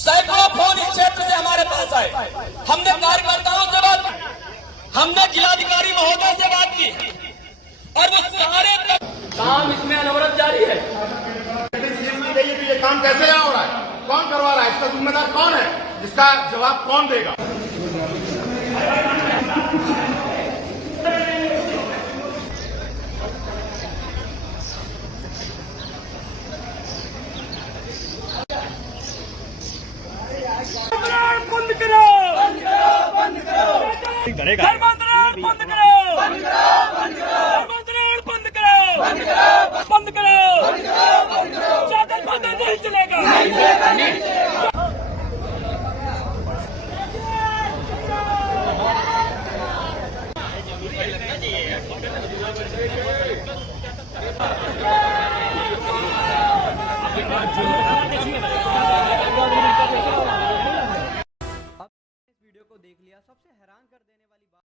सैकड़ों फोन इस क्षेत्र से हमारे पास आए। हमने कार्यकर्ताओं से बात की, हमने जिलाधिकारी महोदय से बात की और वो सारे काम इसमें अनवरत जारी है। ये काम कैसे हो रहा है, कौन करवा रहा है, इसका जिम्मेदार कौन है, जिसका जवाब कौन देगा। बंद करो, बंद करो, बंद करो, धर्मांतरण बंद करो, बंद करो, बंद करो, धर्मांतरण बंद करो, बंद करो, बंद करो, बंद करो, बंद करो, चादर बंद नहीं चलेगा, नहीं चलेगा, नहीं चलेगा। वीडियो को देख लिया। सबसे हैरान कर देने वाली बात